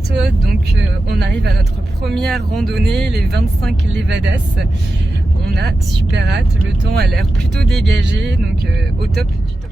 découverte. Donc on arrive à notre première randonnée, les 25 Levadas. On a super hâte, le temps a l'air plutôt dégagé, donc au top du top.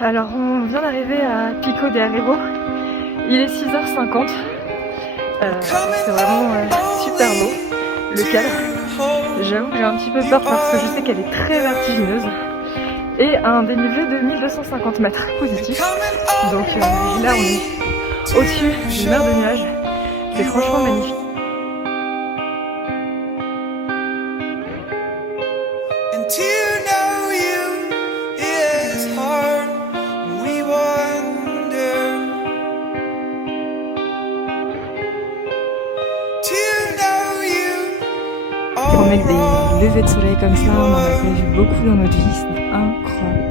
Alors on vient d'arriver à Pico de Arriero, il est 6h50, c'est vraiment super beau, le cadre. J'avoue que j'ai un petit peu peur parce que je sais qu'elle est très vertigineuse et à un dénivelé de 1250 mètres positif. Donc là on est au-dessus d'une mer de nuages, c'est franchement magnifique. Avec des levées de soleil comme ça, on en a pas vu beaucoup dans notre vie, c'est incroyable.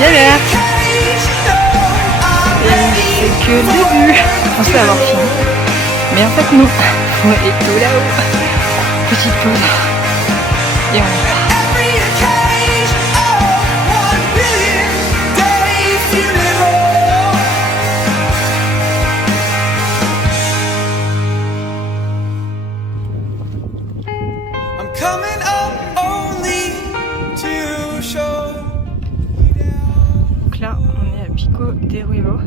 galère. Et c'est que le début. On pensait avoir fini. Mais en fait non. Et tout là-haut. Petite pause. Et on y va. Donc là, on est à Pico des Ruivos.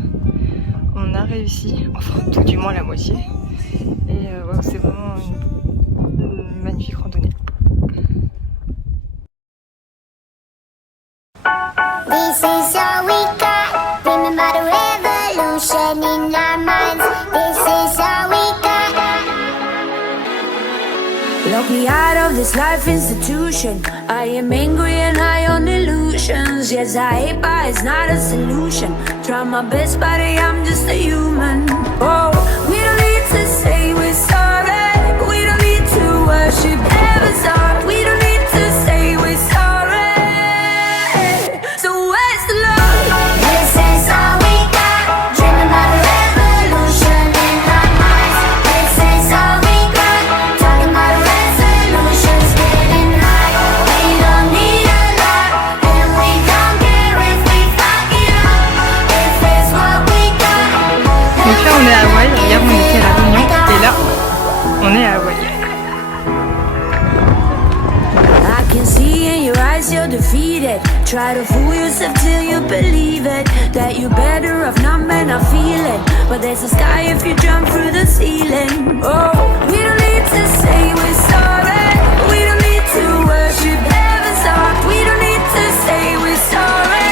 On a réussi, enfin tout du moins la moitié. Et ouais, c'est vraiment une magnifique randonnée. This is all we got. Remember the revolution in our minds. This is all we got. Lock me out of this life institution. I am angry and high on illusions. Yes, I hate, but it's not a solution. Try my best, but I'm just a human. Oh, we don't need to say we're sorry. We don't need to worship heaven's heart. We don't need to say we're sorry. So where's the love? This is all we got. Dreaming about a revolution in our minds. This is all we got. Talking about resolutions, getting high. We don't need a lot, and we don't care if we fuck it up. If it's what we got. Donc là on est à Hawaï, hier on était à La Réunion et là on est à Hawaï. I can see in your eyes you're defeated. Try to fool yourself till you believe it. That you're better off not men are feeling. But there's a sky if you jump through the ceiling. Oh, we don't need to say we're sorry. We don't need to worship heaven's heart. We don't need to say we're sorry.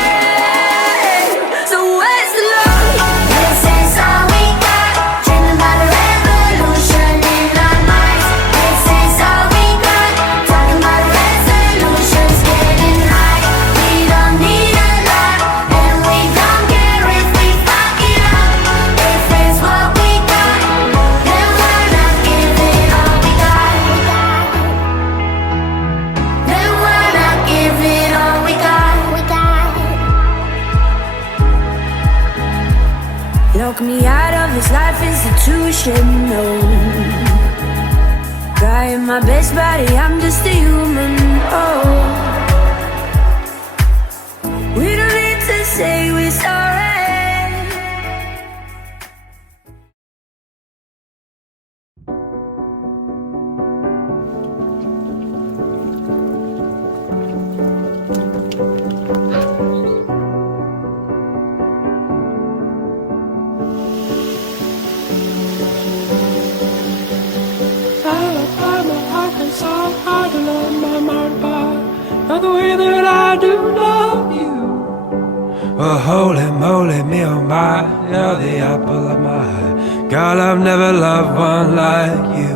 So where's the love? This is all we got. Dreaming about a revolution in our minds. This is all we got. Talking about resolutions, getting high. We don't need a lot, and we don't care if we fuck it up. If it's what we got, then we're not giving all we got. Then we're not giving all we got. Lock me out of this life institution, no. Trying my best, buddy, I'm just a human, oh. We don't need to say we're sorry. Not the way that I do love you. Well, holy moly, me oh my, you're the apple of my eye. God, I've never loved one like you.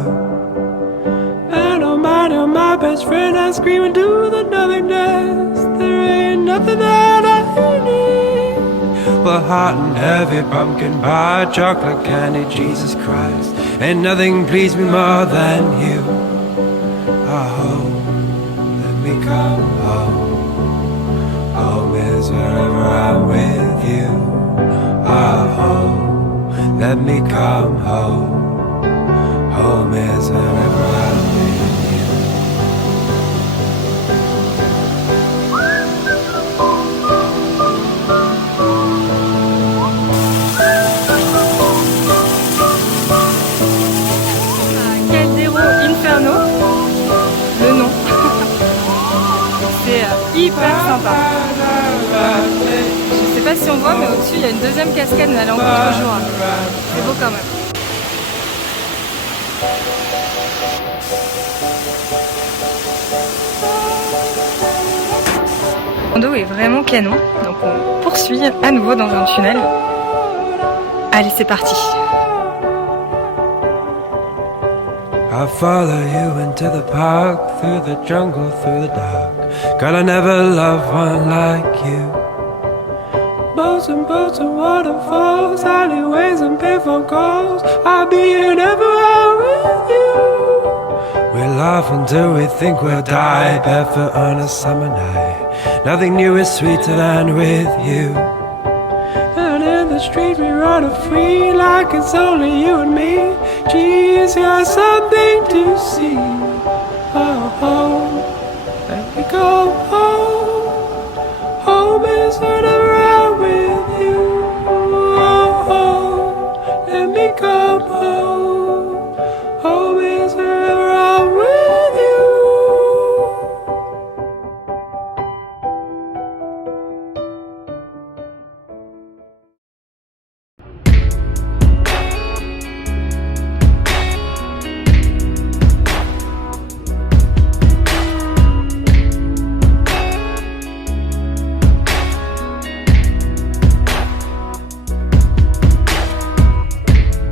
And oh my best friend, I scream into the nothingness. There ain't nothing that I need. Well, hot and heavy pumpkin pie, chocolate candy, Jesus Christ. Ain't nothing pleased me more than you. Oh, let me come home. Home is wherever I'm with you. Oh, let me come home. Home is wherever I'm with you. Le nom. C'est hyper sympa. Je sais pas si on voit, mais au-dessus il y a une deuxième cascade, mais elle est en contre-jour. C'est beau quand même. Le rando est vraiment canon, donc on poursuit à nouveau dans un tunnel. Allez, c'est parti. I'll follow you into the park, through the jungle, through the dark. God, I never loved one like you. Boats and waterfalls, alleyways and payphone calls. I'll be here everywhere with you. We'll laugh until we think we'll die, barefoot on a summer night. Nothing new is sweeter than with you. And in the street we run free like it's only you and me. Geez, got something to see. Oh, oh, let me go home. Home is around with you. Oh, oh, let me come home. Home is around with you.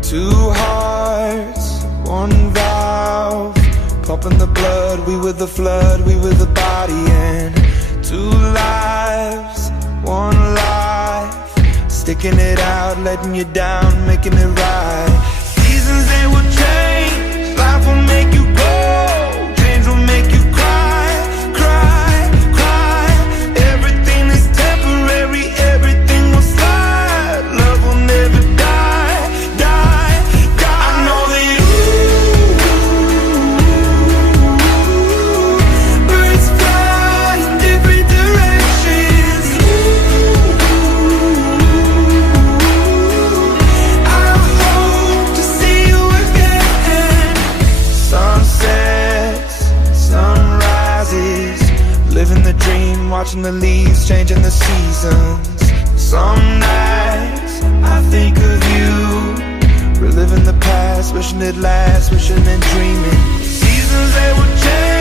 Two hearts, one valve, pumping the blood. We were the flood, we were the body, and two lives, one life, sticking it out, letting you down, making it right. Seasons they will change, life will make you grow, change will make you cry, cry, cry. Everything is temporary, everything will slide, love will never die, die, die. I know that birds fly in different directions. I hope to see you again. Sunsets, sunrises, living the dream, watching the leaves, changing the seasons. Some nights I think of you, reliving the past, wishing it lasts, wishing and dreaming. Seasons they will change.